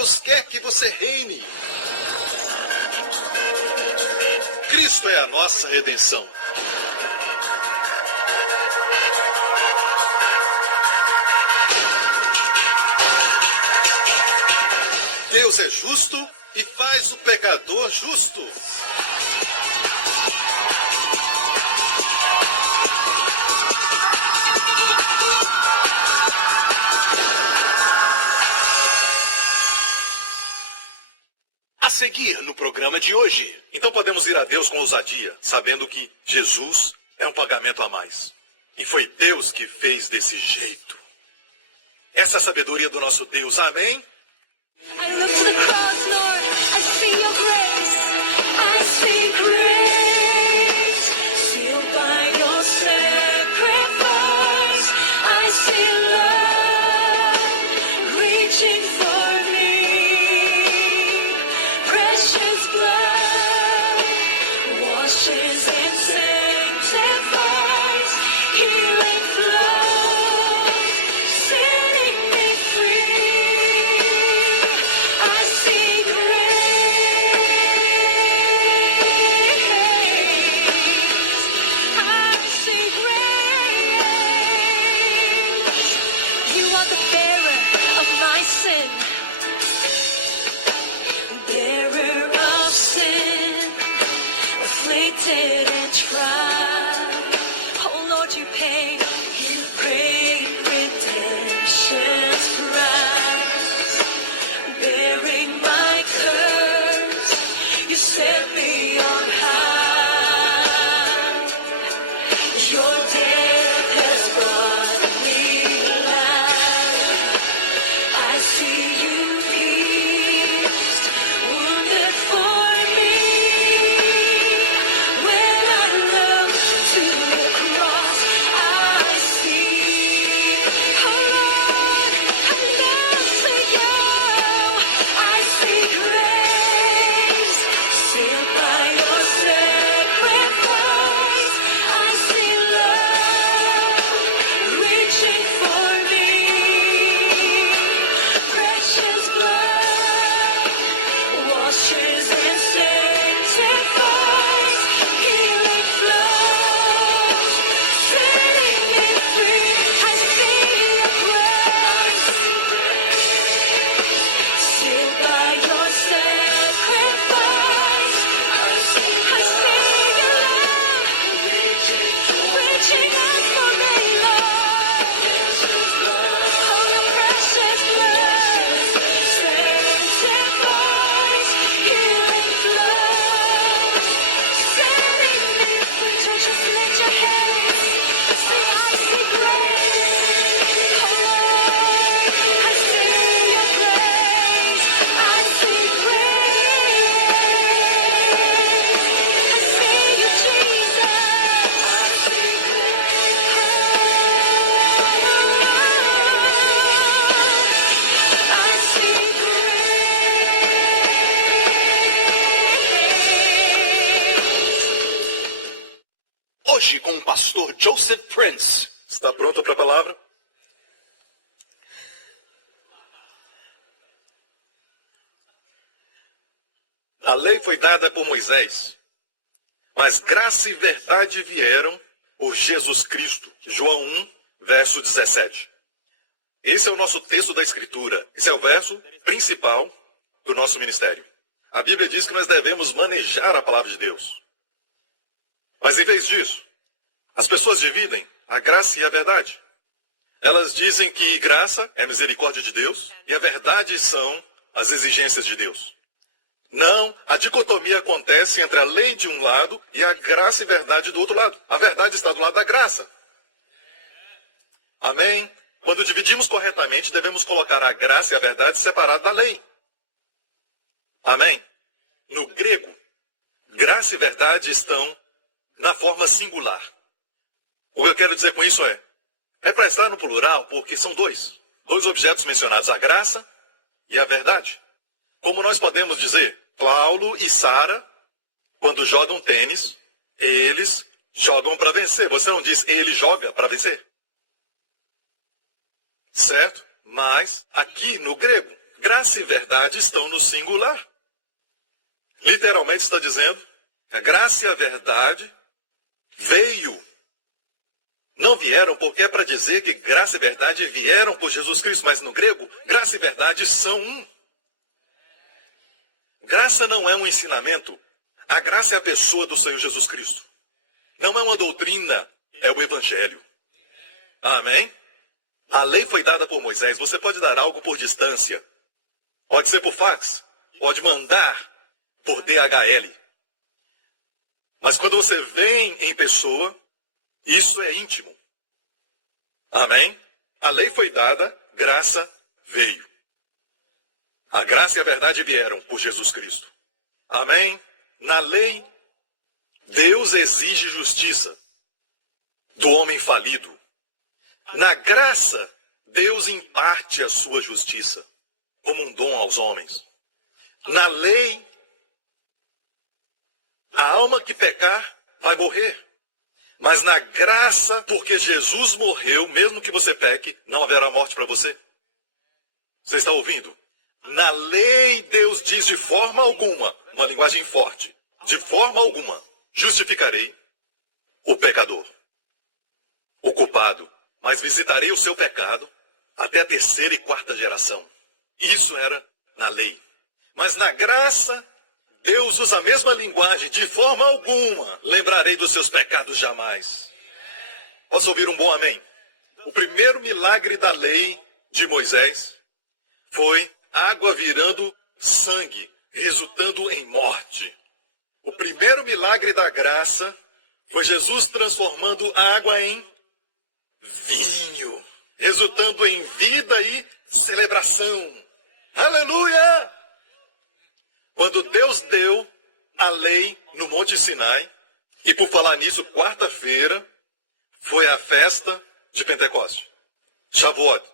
Deus quer que você reine. Cristo é a nossa redenção. Deus é justo e faz o pecador justo. A seguir no programa de hoje. Então podemos ir a Deus com ousadia, sabendo que Jesus é um pagamento a mais. E foi Deus que fez desse jeito. Essa é a sabedoria do nosso Deus. Amém? I look to the cross, Lord, I see your grace, I see grace, sealed by your sacrifice, I see love, reaching for me, precious blood, washes and sanctifies, healing flows, setting me free. I see grace. You are the bearer of my sin, bearer of sin, afflicted and tried. Oh Lord, you paid redemption's price. Bearing my curse, you set me on high. Your death has brought me life. I see you pierced, wounded for me. When I look to the cross, I see, oh Lord, have mercy, you. I see grace, sealed by your sacrifice. I see love, reaching for me, precious blood, washes and sanctifies, healing flows, setting me free. I see your grace, sealed by your sacrifice. I see your love, reaching out for me, Lord. Oh, your precious blood, sanctifies, healing flows, setting me free. Church, just lift your hands. Say, I see grace. Oh Lord, I see your grace. I see grace. I see you, Jesus. I see grace. I see grace. Hoje com o pastor Joseph Prince. Está pronto para a palavra? A lei foi dada por Moisés, mas graça e verdade vieram por Jesus Cristo. João 1, verso 17. Esse é o nosso texto da Escritura. Esse é o verso principal do nosso ministério. A Bíblia diz que nós devemos manejar a palavra de Deus. Mas em vez disso, as pessoas dividem a graça e a verdade. Elas dizem que graça é a misericórdia de Deus e a verdade são as exigências de Deus. Não, a dicotomia acontece entre a lei de um lado e a graça e verdade do outro lado. A verdade está do lado da graça. Amém? Quando dividimos corretamente, devemos colocar a graça e a verdade separadas da lei. Amém? No grego, graça e verdade estão na forma singular. O que eu quero dizer com isso é para estar no plural, porque são dois objetos mencionados, a graça e a verdade. Como nós podemos dizer, Paulo e Sara, quando jogam tênis, eles jogam para vencer. Você não diz ele joga para vencer. Certo? Mas aqui no grego, graça e verdade estão no singular. Literalmente está dizendo, a graça e a verdade veio. Não vieram porque é para dizer que graça e verdade vieram por Jesus Cristo, mas no grego, graça e verdade são um. Graça não é um ensinamento. A graça é a pessoa do Senhor Jesus Cristo. Não é uma doutrina, é o Evangelho. Amém? A lei foi dada por Moisés. Você pode dar algo por distância. Pode ser por fax. Pode mandar por DHL. Mas quando você vem em pessoa, isso é íntimo. Amém? A lei foi dada, graça veio. A graça e a verdade vieram por Jesus Cristo. Amém? Na lei, Deus exige justiça do homem falido. Na graça, Deus imparte a sua justiça como um dom aos homens. Na lei, a alma que pecar vai morrer. Mas na graça, porque Jesus morreu, mesmo que você peque, não haverá morte para você. Você está ouvindo? Na lei, Deus diz de forma alguma, uma linguagem forte, de forma alguma, justificarei o pecador, o culpado, mas visitarei o seu pecado até a 3ª e 4ª geração. Isso era na lei. Mas na graça, Deus usa a mesma linguagem, de forma alguma, lembrarei dos seus pecados jamais. Posso ouvir um bom amém? O primeiro milagre da lei de Moisés foi água virando sangue, resultando em morte. O primeiro milagre da graça foi Jesus transformando a água em vinho, resultando em vida e celebração. Aleluia! Quando Deus deu a lei no Monte Sinai, e por falar nisso, quarta-feira foi a festa de Pentecoste, Shavuot.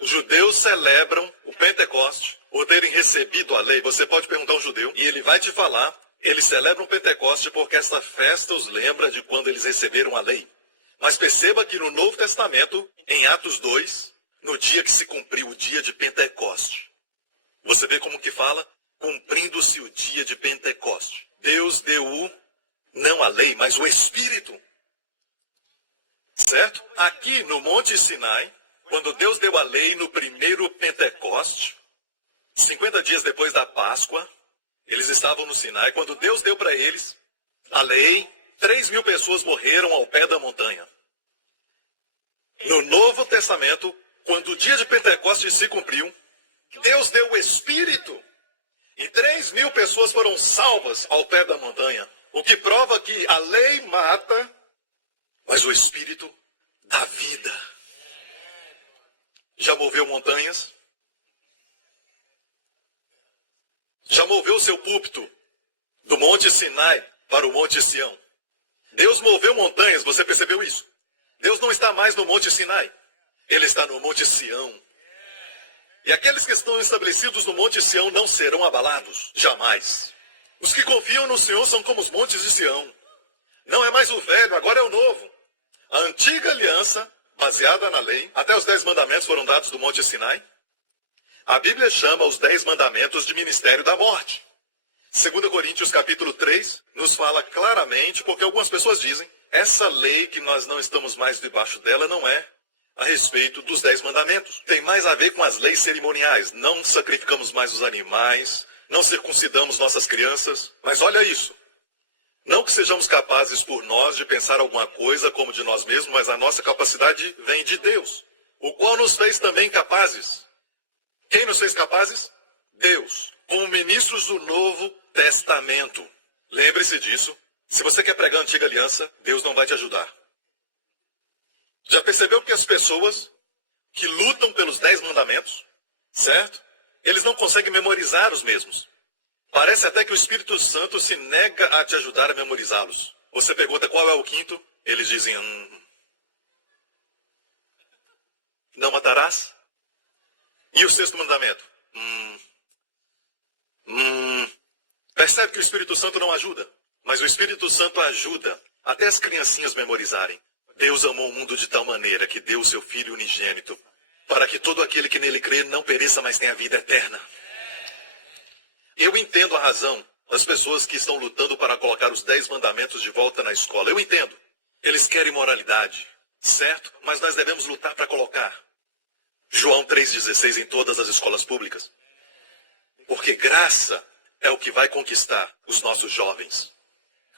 Os judeus celebram o Pentecoste por terem recebido a lei. Você pode perguntar a um judeu e ele vai te falar, eles celebram o Pentecoste porque esta festa os lembra de quando eles receberam a lei. Mas perceba que no Novo Testamento, em Atos 2, no dia que se cumpriu o dia de Pentecoste, você vê como que fala? Cumprindo-se o dia de Pentecoste. Deus deu não a lei, mas o Espírito. Certo? Aqui no Monte Sinai, quando Deus deu a lei no primeiro Pentecoste, 50 dias depois da Páscoa, eles estavam no Sinai. Quando Deus deu para eles a lei, 3.000 pessoas morreram ao pé da montanha. No Novo Testamento, quando o dia de Pentecoste se cumpriu, Deus deu o Espírito. E 3.000 pessoas foram salvas ao pé da montanha. O que prova que a lei mata, mas o Espírito dá vida. Já moveu montanhas? Já moveu seu púlpito do Monte Sinai para o Monte Sião? Deus moveu montanhas, você percebeu isso? Deus não está mais no Monte Sinai. Ele está no Monte Sião. E aqueles que estão estabelecidos no Monte Sião não serão abalados, jamais. Os que confiam no Senhor são como os montes de Sião. Não é mais o velho, agora é o novo. A antiga aliança, baseada na lei, até os 10 mandamentos foram dados do Monte Sinai. A Bíblia chama os 10 mandamentos de ministério da morte. 2 Coríntios capítulo 3 nos fala claramente, porque algumas pessoas dizem, essa lei que nós não estamos mais debaixo dela não é a respeito dos 10 mandamentos. Tem mais a ver com as leis cerimoniais. Não sacrificamos mais os animais, não circuncidamos nossas crianças. Mas olha isso. Não que sejamos capazes por nós de pensar alguma coisa como de nós mesmos, mas a nossa capacidade vem de Deus, o qual nos fez também capazes. Quem nos fez capazes? Deus, como ministros do Novo Testamento. Lembre-se disso. Se você quer pregar a antiga aliança, Deus não vai te ajudar. Já percebeu que as pessoas que lutam pelos 10 mandamentos, certo? Eles não conseguem memorizar os mesmos. Parece até que o Espírito Santo se nega a te ajudar a memorizá-los. Você pergunta qual é o quinto, eles dizem, não matarás? E o 6º mandamento? Percebe que o Espírito Santo não ajuda? Mas o Espírito Santo ajuda até as criancinhas memorizarem. Deus amou o mundo de tal maneira que deu o seu Filho unigênito, para que todo aquele que nele crê não pereça, mas tenha vida eterna. Eu entendo a razão das pessoas que estão lutando para colocar os 10 mandamentos de volta na escola. Eu entendo. Eles querem moralidade, certo? Mas nós devemos lutar para colocar João 3,16 em todas as escolas públicas. Porque graça é o que vai conquistar os nossos jovens.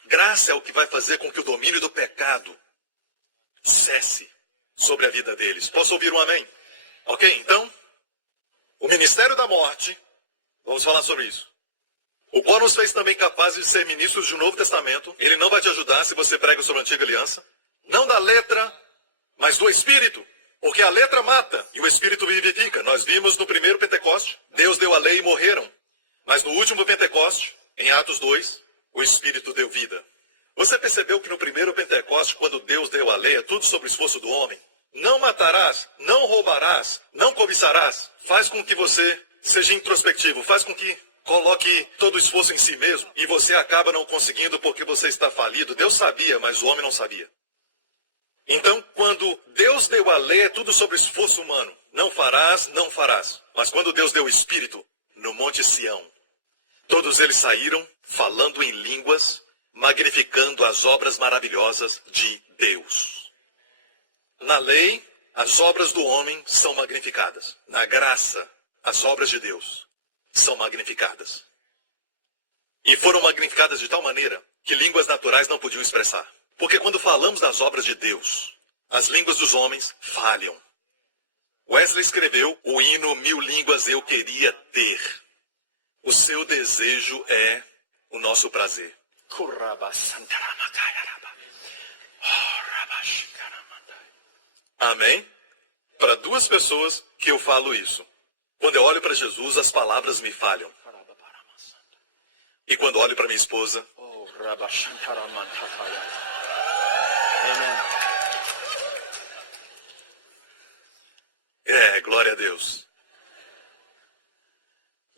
Graça é o que vai fazer com que o domínio do pecado cesse sobre a vida deles. Posso ouvir um amém? Ok, então, o ministério da morte, vamos falar sobre isso. O qual nos fez também capazes de ser ministros de um Novo Testamento. Ele não vai te ajudar se você prega sobre a antiga aliança. Não da letra, mas do Espírito. Porque a letra mata e o Espírito vivifica. Nós vimos no primeiro Pentecoste, Deus deu a lei e morreram. Mas no último Pentecoste, em Atos 2, o Espírito deu vida. Você percebeu que no primeiro Pentecoste, quando Deus deu a lei, é tudo sobre o esforço do homem? Não matarás, não roubarás, não cobiçarás. Faz com que você seja introspectivo, faz com que coloque todo o esforço em si mesmo e você acaba não conseguindo porque você está falido. Deus sabia, mas o homem não sabia. Então, quando Deus deu a lei, é tudo sobre esforço humano. Não farás, não farás. Mas quando Deus deu o Espírito, no Monte Sião, todos eles saíram falando em línguas, magnificando as obras maravilhosas de Deus. Na lei, as obras do homem são magnificadas. Na graça, as obras de Deus são magnificadas. E foram magnificadas de tal maneira que línguas naturais não podiam expressar. Porque quando falamos das obras de Deus, as línguas dos homens falham. Wesley escreveu o hino 1000 línguas eu queria ter. O seu desejo é o nosso prazer. Amém? Para duas pessoas que eu falo isso. Quando eu olho para Jesus, as palavras me falham. E quando olho para minha esposa, glória a Deus.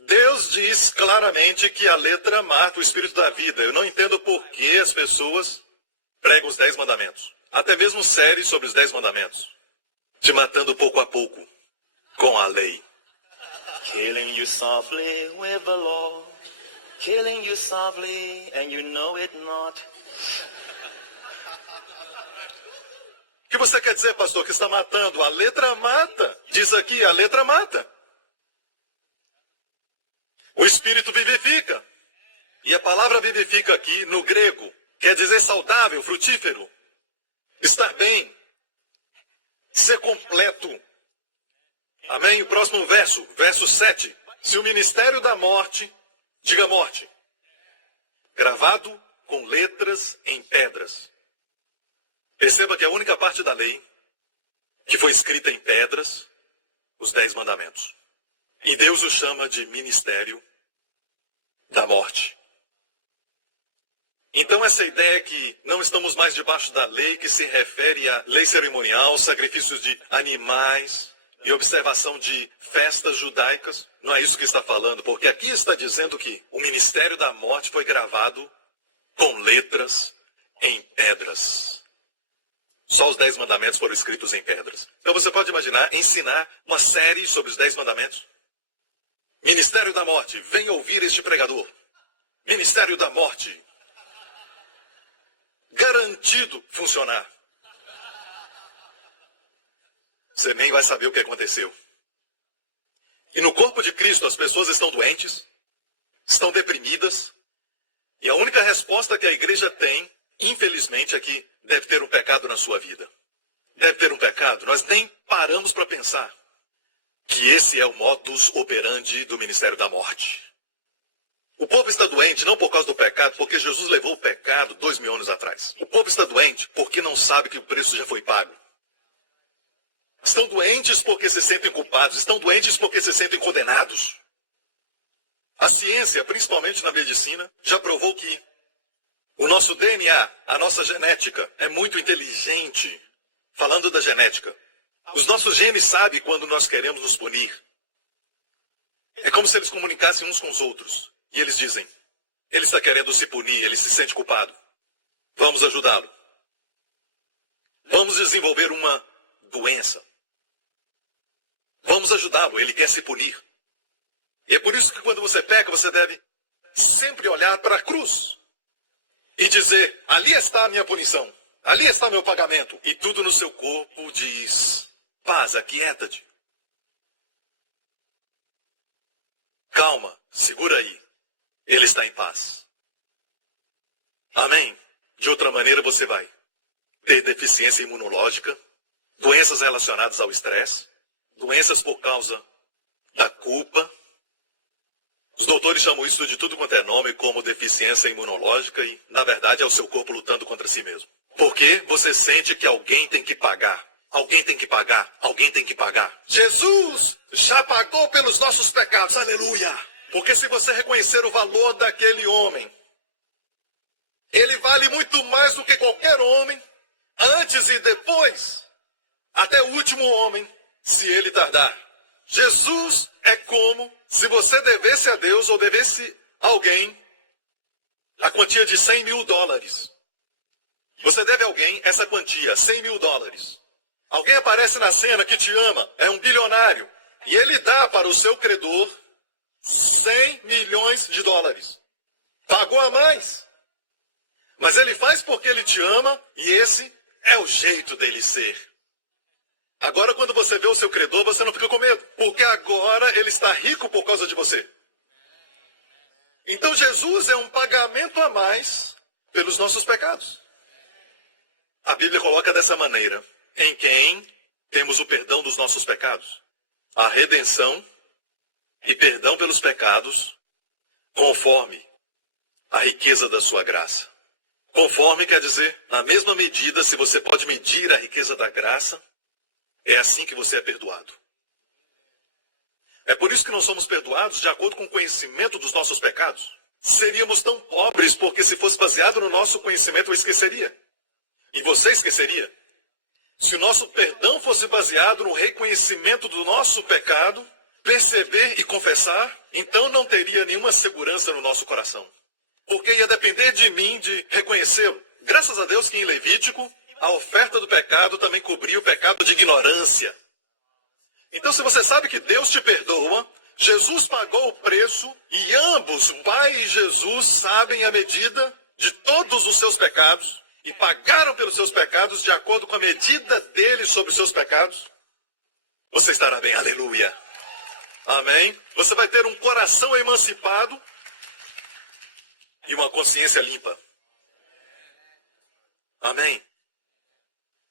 Deus diz claramente que a letra mata o espírito da vida. Eu não entendo por que as pessoas pregam os 10 mandamentos. Até mesmo séries sobre os 10 mandamentos. Te matando pouco a pouco com a lei. Killing you softly with the law. Killing you softly and you know it not. O que você quer dizer, pastor, que está matando? A letra mata. Diz aqui, a letra mata. O Espírito vivifica. E a palavra vivifica aqui, no grego, quer dizer saudável, frutífero. Estar bem. Ser completo. Amém? O próximo verso, verso 7. Se o ministério da morte, diga morte, gravado com letras em pedras. Perceba que a única parte da lei que foi escrita em pedras, os 10 mandamentos. E Deus o chama de ministério da morte. Então essa ideia que não estamos mais debaixo da lei, que se refere à lei cerimonial, sacrifícios de animais e observação de festas judaicas, não é isso que está falando, porque aqui está dizendo que o ministério da morte foi gravado com letras em pedras. Só os 10 mandamentos foram escritos em pedras. Então você pode imaginar ensinar uma série sobre os 10 mandamentos? Ministério da morte, venha ouvir este pregador. Ministério da morte. Garantido funcionar. Você nem vai saber o que aconteceu. E no corpo de Cristo as pessoas estão doentes, estão deprimidas, e a única resposta que a igreja tem, infelizmente, é que deve ter um pecado na sua vida. Deve ter um pecado. Nós nem paramos para pensar que esse é o modus operandi do ministério da morte. O povo está doente não por causa do pecado, porque Jesus levou o pecado 2000 anos atrás. O povo está doente porque não sabe que o preço já foi pago. Estão doentes porque se sentem culpados. Estão doentes porque se sentem condenados. A ciência, principalmente na medicina, já provou que o nosso DNA, a nossa genética, é muito inteligente. Falando da genética, os nossos genes sabem quando nós queremos nos punir. É como se eles comunicassem uns com os outros. E eles dizem, ele está querendo se punir, ele se sente culpado. Vamos ajudá-lo. Vamos desenvolver uma doença. Vamos ajudá-lo, ele quer se punir. E é por isso que quando você peca, você deve sempre olhar para a cruz e dizer, ali está a minha punição, ali está meu pagamento. E tudo no seu corpo diz, paz, aquieta-te. Calma, segura aí, ele está em paz. Amém? De outra maneira você vai ter deficiência imunológica, doenças relacionadas ao estresse, doenças por causa da culpa. Os doutores chamam isso de tudo quanto é nome, como deficiência imunológica, e, na verdade, é o seu corpo lutando contra si mesmo. Porque você sente que alguém tem que pagar. Alguém tem que pagar. Alguém tem que pagar. Jesus já pagou pelos nossos pecados. Aleluia! Porque se você reconhecer o valor daquele homem, ele vale muito mais do que qualquer homem, antes e depois, até o último homem, se ele tardar. Jesus é como se você devesse a Deus ou devesse a alguém a quantia de $100.000. Você deve a alguém essa quantia, $100.000. Alguém aparece na cena que te ama, é um bilionário, e ele dá para o seu credor $100 milhões. Pagou a mais. Mas ele faz porque ele te ama e esse é o jeito dele ser. Agora, quando você vê o seu credor, você não fica com medo, porque agora ele está rico por causa de você. Então, Jesus é um pagamento a mais pelos nossos pecados. A Bíblia coloca dessa maneira, em quem temos o perdão dos nossos pecados, a redenção e perdão pelos pecados, conforme a riqueza da sua graça. Conforme quer dizer, na mesma medida, se você pode medir a riqueza da graça, é assim que você é perdoado. É por isso que não somos perdoados de acordo com o conhecimento dos nossos pecados. Seríamos tão pobres porque se fosse baseado no nosso conhecimento eu esqueceria. E você esqueceria. Se o nosso perdão fosse baseado no reconhecimento do nosso pecado, perceber e confessar, então não teria nenhuma segurança no nosso coração. Porque ia depender de mim de reconhecê-lo. Graças a Deus que em Levítico, a oferta do pecado também cobria o pecado de ignorância. Então, se você sabe que Deus te perdoa, Jesus pagou o preço e ambos, o Pai e Jesus, sabem a medida de todos os seus pecados e pagaram pelos seus pecados de acordo com a medida dele sobre os seus pecados, você estará bem. Aleluia. Amém? Você vai ter um coração emancipado e uma consciência limpa. Amém?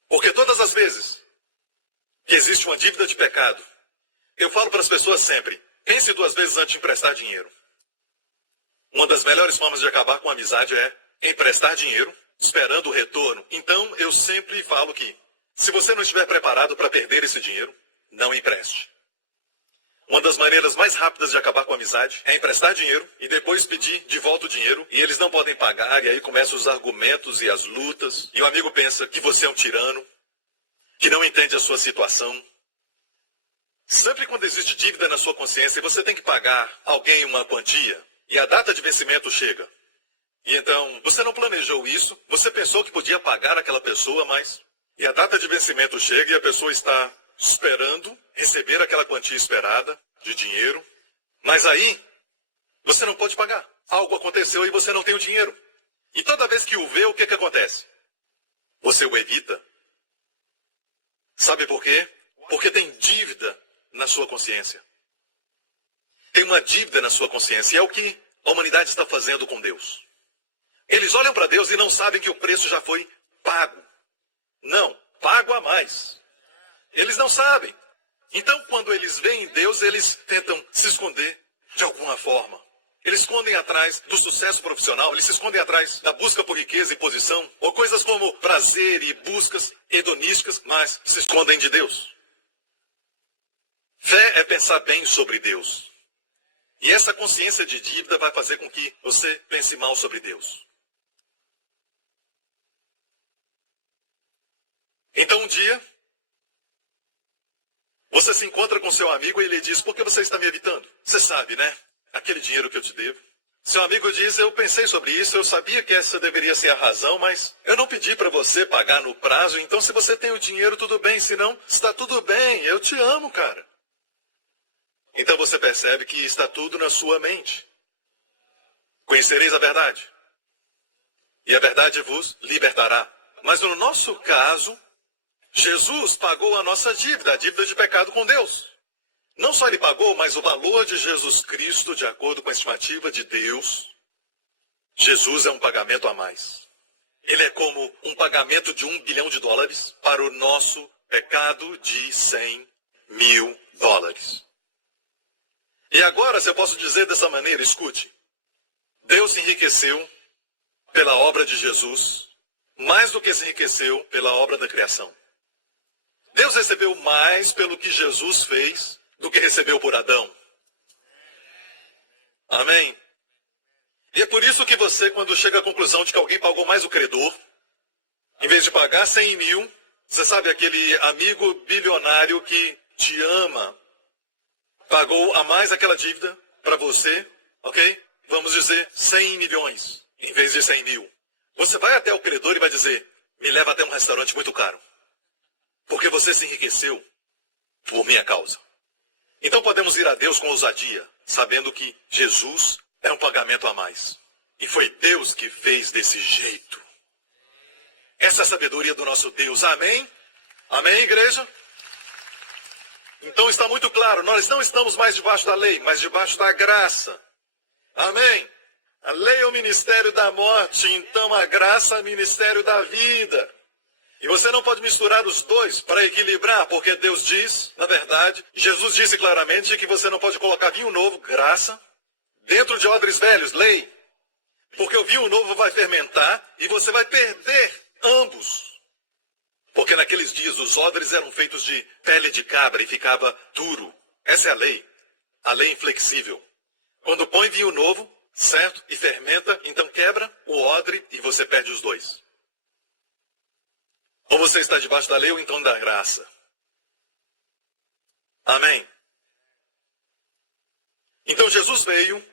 Porque todas as vezes que existe uma dívida de pecado, eu falo para as pessoas sempre, pense 2 vezes antes de emprestar dinheiro. Uma das melhores formas de acabar com a amizade é emprestar dinheiro, esperando o retorno. Então, eu sempre falo que, se você não estiver preparado para perder esse dinheiro, não empreste. Uma das maneiras mais rápidas de acabar com a amizade é emprestar dinheiro e depois pedir de volta o dinheiro e eles não podem pagar e aí começam os argumentos e as lutas e o amigo pensa que você é um tirano, que não entende a sua situação. Sempre quando existe dívida na sua consciência e você tem que pagar alguém uma quantia e a data de vencimento chega. E então, você não planejou isso, você pensou que podia pagar aquela pessoa, mas... E a data de vencimento chega e a pessoa está esperando receber aquela quantia esperada de dinheiro, mas aí você não pode pagar. Algo aconteceu e você não tem o dinheiro. E toda vez que o vê, o que acontece? Você o evita. Sabe por quê? Porque tem dívida na sua consciência. Tem uma dívida na sua consciência. E é o que a humanidade está fazendo com Deus. Eles olham para Deus e não sabem que o preço já foi pago. Não, pago a mais. Eles não sabem. Então, quando eles veem Deus, eles tentam se esconder de alguma forma. Eles escondem atrás do sucesso profissional, eles se escondem atrás da busca por riqueza e posição, ou coisas como prazer e buscas hedonísticas, mas se escondem de Deus. Fé é pensar bem sobre Deus. E essa consciência de dívida vai fazer com que você pense mal sobre Deus. Então, um dia, você se encontra com seu amigo e ele diz, por que você está me evitando? Você sabe, né? Aquele dinheiro que eu te devo. Seu amigo diz, eu pensei sobre isso, eu sabia que essa deveria ser a razão, mas eu não pedi para você pagar no prazo, então se você tem o dinheiro, tudo bem, se não, está tudo bem, eu te amo, cara. Então você percebe que está tudo na sua mente. Conhecereis a verdade, e a verdade vos libertará. Mas no nosso caso, Jesus pagou a nossa dívida, a dívida de pecado com Deus. Não só ele pagou, mas o valor de Jesus Cristo, de acordo com a estimativa de Deus, Jesus é um pagamento a mais. Ele é como um pagamento de $1 bilhão para o nosso pecado de $100 mil. E agora, se eu posso dizer dessa maneira, escute. Deus se enriqueceu pela obra de Jesus, mais do que se enriqueceu pela obra da criação. Deus recebeu mais pelo que Jesus fez do que recebeu por Adão. Amém? E é por isso que você, quando chega à conclusão de que alguém pagou mais o credor, em vez de pagar 100 mil, você sabe aquele amigo bilionário que te ama, pagou a mais aquela dívida para você, ok? Vamos dizer 100 milhões, em vez de 100 mil. Você vai até o credor e vai dizer, me leva até um restaurante muito caro, porque você se enriqueceu por minha causa. Então podemos ir a Deus com ousadia, sabendo que Jesus é um pagamento a mais. E foi Deus que fez desse jeito. Essa é a sabedoria do nosso Deus. Amém? Amém, igreja? Então está muito claro, nós não estamos mais debaixo da lei, mas debaixo da graça. Amém? A lei é o ministério da morte, então a graça é o ministério da vida. E você não pode misturar os dois para equilibrar, porque Deus diz, na verdade, Jesus disse claramente que você não pode colocar vinho novo, graça, dentro de odres velhos, lei. Porque o vinho novo vai fermentar e você vai perder ambos. Porque naqueles dias os odres eram feitos de pele de cabra e ficava duro. Essa é a lei inflexível. Quando põe vinho novo, certo? E fermenta, então quebra o odre e você perde os dois. Ou você está debaixo da lei ou então da graça. Amém? Então Jesus veio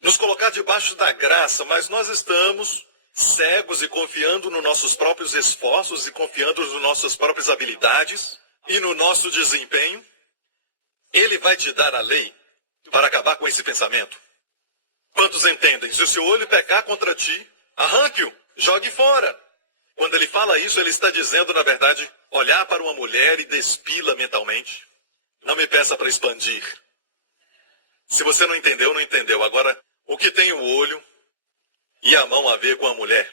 nos colocar debaixo da graça, mas nós estamos cegos e confiando nos nossos próprios esforços e confiando nas nossas próprias habilidades e no nosso desempenho. Ele vai te dar a lei para acabar com esse pensamento. Quantos entendem? Se o seu olho pecar contra ti, arranque-o, jogue fora. Quando ele fala isso, ele está dizendo, na verdade, olhar para uma mulher e despi-la mentalmente. Não me peça para expandir. Se você não entendeu, não entendeu. Agora, o que tem o olho e a mão a ver com a mulher?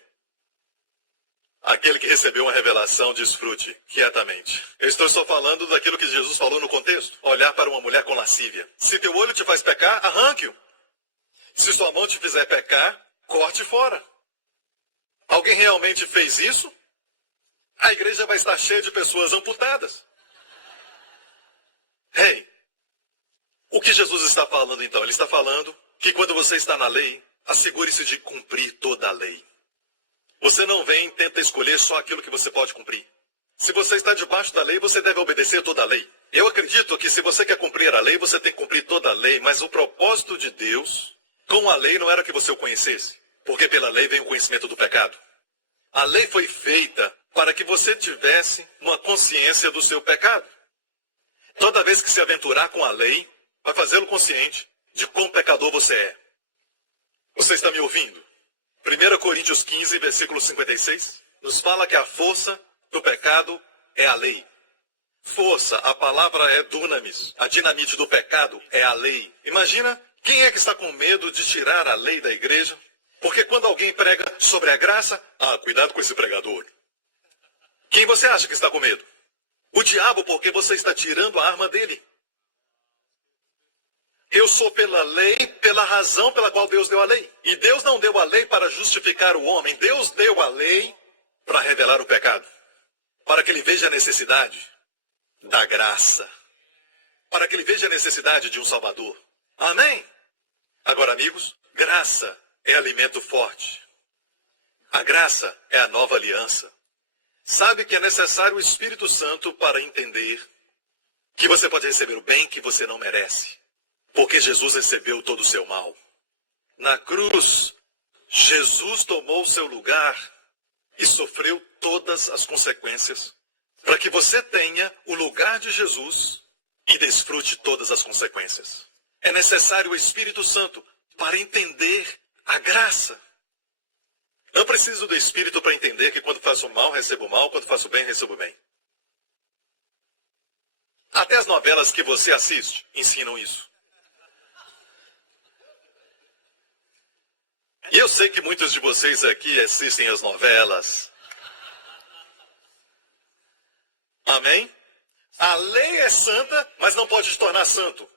Aquele que recebeu uma revelação, desfrute quietamente. Eu estou só falando daquilo que Jesus falou no contexto. Olhar para uma mulher com lascívia. Se teu olho te faz pecar, arranque-o. Se sua mão te fizer pecar, corte fora. Alguém realmente fez isso? A igreja vai estar cheia de pessoas amputadas. Hey, o que Jesus está falando então? Ele está falando que quando você está na lei, assegure-se de cumprir toda a lei. Você não vem e tenta escolher só aquilo que você pode cumprir. Se você está debaixo da lei, você deve obedecer toda a lei. Eu acredito que se você quer cumprir a lei, você tem que cumprir toda a lei, mas o propósito de Deus com a lei não era que você o conhecesse, porque pela lei vem o conhecimento do pecado. A lei foi feita para que você tivesse uma consciência do seu pecado. Toda vez que se aventurar com a lei, vai fazê-lo consciente de quão pecador você é. Você está me ouvindo? 1 Coríntios 15, versículo 56, nos fala que a força do pecado é a lei. Força, a palavra é dunamis. A dinamite do pecado é a lei. Imagina quem é que está com medo de tirar a lei da igreja? Porque quando alguém prega sobre a graça, cuidado com esse pregador. Quem você acha que está com medo? O diabo, porque você está tirando a arma dele. Eu sou pela lei, pela razão pela qual Deus deu a lei. E Deus não deu a lei para justificar o homem. Deus deu a lei para revelar o pecado. Para que ele veja a necessidade da graça. Para que ele veja a necessidade de um Salvador. Amém? Agora, amigos, graça é alimento forte. A graça é a nova aliança. Sabe que é necessário o Espírito Santo para entender que você pode receber o bem que você não merece. Porque Jesus recebeu todo o seu mal. Na cruz, Jesus tomou o seu lugar e sofreu todas as consequências para que você tenha o lugar de Jesus e desfrute todas as consequências. É necessário o Espírito Santo para entender a graça. Não preciso do Espírito para entender que quando faço mal, recebo mal, quando faço bem, recebo bem. Até as novelas que você assiste ensinam isso. E eu sei que muitos de vocês aqui assistem as novelas. Amém? A lei é santa, mas não pode te tornar santo.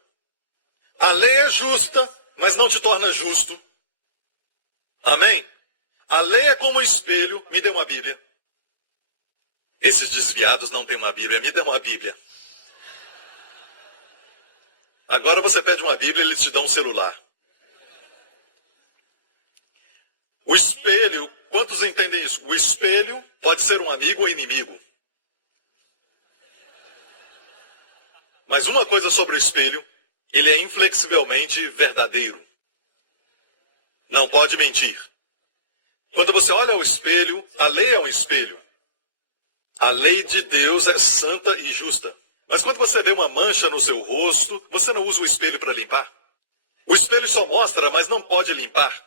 A lei é justa, mas não te torna justo. Amém? A lei é como um espelho. Me dê uma Bíblia. Esses desviados não têm uma Bíblia. Me dê uma Bíblia. Agora você pede uma Bíblia e eles te dão um celular. O espelho, quantos entendem isso? O espelho pode ser um amigo ou inimigo. Mas uma coisa sobre o espelho, ele é inflexivelmente verdadeiro. Não pode mentir. Quando você olha ao espelho, a lei é um espelho. A lei de Deus é santa e justa. Mas quando você vê uma mancha no seu rosto, você não usa o espelho para limpar. O espelho só mostra, mas não pode limpar.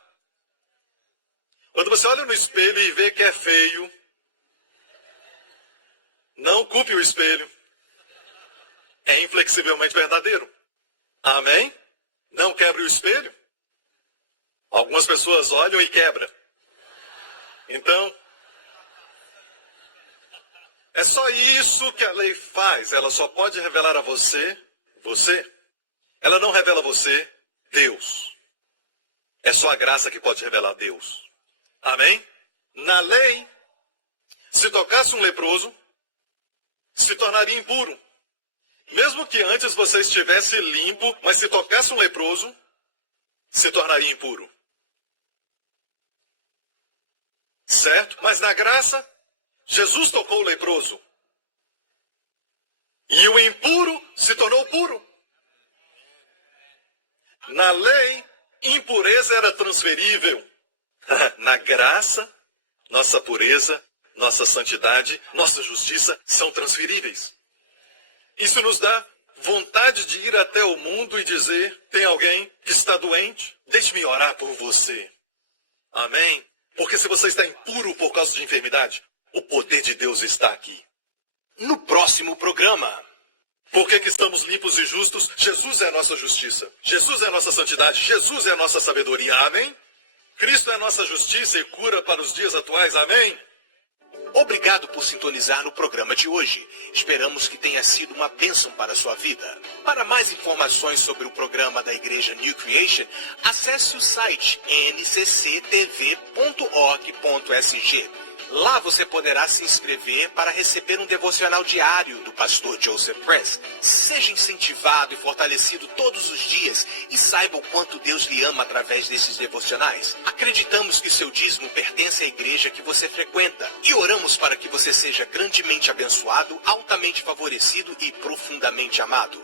Quando você olha no espelho e vê que é feio, não culpe o espelho. É inflexivelmente verdadeiro. Amém? Não quebre o espelho. Algumas pessoas olham e quebram. Então, é só isso que a lei faz. Ela só pode revelar a você. Ela não revela a você, Deus. É só a graça que pode revelar Deus. Amém? Na lei, se tocasse um leproso, se tornaria impuro. Mesmo que antes você estivesse limpo, mas se tocasse um leproso, se tornaria impuro. Certo? Mas na graça, Jesus tocou o leproso. E o impuro se tornou puro. Na lei, impureza era transferível. Na graça, nossa pureza, nossa santidade, nossa justiça são transferíveis. Isso nos dá vontade de ir até o mundo e dizer, tem alguém que está doente? Deixe-me orar por você. Amém? Porque se você está impuro por causa de enfermidade, o poder de Deus está aqui. No próximo programa. Por que estamos limpos e justos? Jesus é a nossa justiça. Jesus é a nossa santidade. Jesus é a nossa sabedoria. Amém? Cristo é a nossa justiça e cura para os dias atuais. Amém? Obrigado por sintonizar no programa de hoje. Esperamos que tenha sido uma bênção para a sua vida. Para mais informações sobre o programa da Igreja New Creation, acesse o site ncctv.org.sg. Lá você poderá se inscrever para receber um devocional diário do pastor Joseph Press. Seja incentivado e fortalecido todos os dias e saiba o quanto Deus lhe ama através desses devocionais. Acreditamos que seu dízimo pertence à igreja que você frequenta e oramos para que você seja grandemente abençoado, altamente favorecido e profundamente amado.